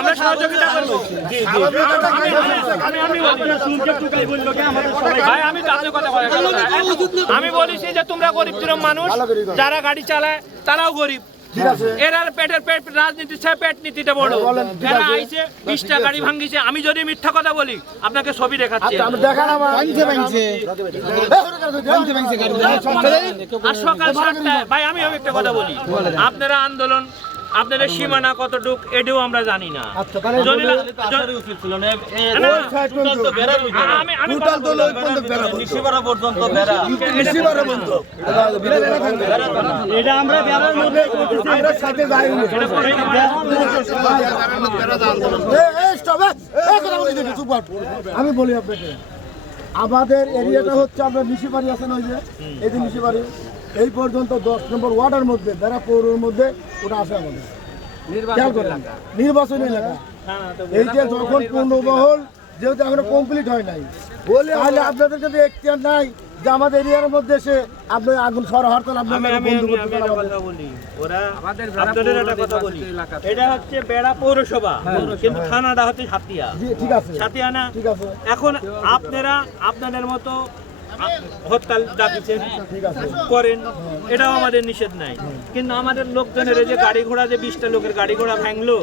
আমরা সহযোগিতা করব আমি বলেছি কথা বলি আমি বলিছি যে তোমরা গরিব মানুষ যারা গাড়ি চালায় তারাও গরিব ঠিক পেটের পেট রাজনীতি পেট নীতিটা বড়। এরা আইছে বিশটা গাড়ি ভাঙ্গিছে আমি যদি মিথ্যা কথা বলি আপনাকে ছবি দেখাচ্ছি। আচ্ছা, আমি দেখান আমার। ভাঙছে ভাঙছে। ভাঙছে আর সকাল সাতটায় ভাই আমি আমি একটা কথা বলি। আপনারা আন্দোলন আপনাদের সীমানা কতটুক এটাও আমরা জানি না। আচ্ছা আমি আমরা আমরা বলি আপনাকে আমাদের এরিয়াটা হচ্ছে আপনার নিশিবাড়ি আছেন ওই যে? এই যে নিশিবাড়ি। এই পর্যন্ত দশ নম্বর ওয়ার্ডের মধ্যে বেড়া পৌরের মধ্যে ওটা আছে আমাদের। খেয়াল করেন নির্বাচনী এলাকা। এই যে যখন পূর্ণবহল যেহেতু এখনও কমপ্লিট হয় নাই। বলে তাহলে আপনাদের যদি এখতিয়ার নাই যে আমাদের এরিয়ার মধ্যে এসে আপনি আগুন তাহলে আপনাদের বন্ধু করতে। ওরা আপনাদের একটা কথা বলি। এটা হচ্ছে বেড়া পৌরসভা। কিন্তু থানাটা হচ্ছে সাতিয়া। জি, ঠিক আছে। সাতিয়া না? ঠিক আছে। এখন আপনারা আপনাদের মতো হত্যা ডাকিছেন করেন এটাও আমাদের নিষেধ নাই। কিন্তু আমাদের লোকজনের যে গাড়ি ঘোড়া যে বিশটা লোকের গাড়ি ঘোড়া ভাঙলো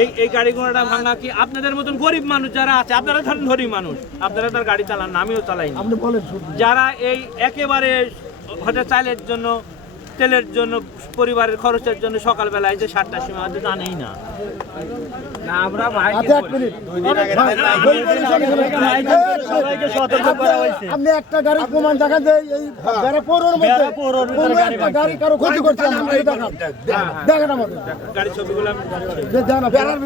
এই এই গাড়ি ঘোড়াটা ভাঙা কি আপনাদের মতন গরিব মানুষ যারা আছে আপনারা ধরেন গরিব মানুষ আপনারা তার গাড়ি চালান না। আমিও চালাই যারা এই একেবারে হতে চালের জন্য তেলের জন্য পরিবারের খরচের জন্য সকালবেলায় যে সাতটার সময় হয়তো জানেই না। আচ্ছা আপনি একটা গাড়ি প্রমাণ দেখান যে এই বেড়া মধ্যে কোনো একটা গাড়ি কারও ক্ষতি করছে আমরা দেখেন। আমাদের। গাড়ি ছবিগুলো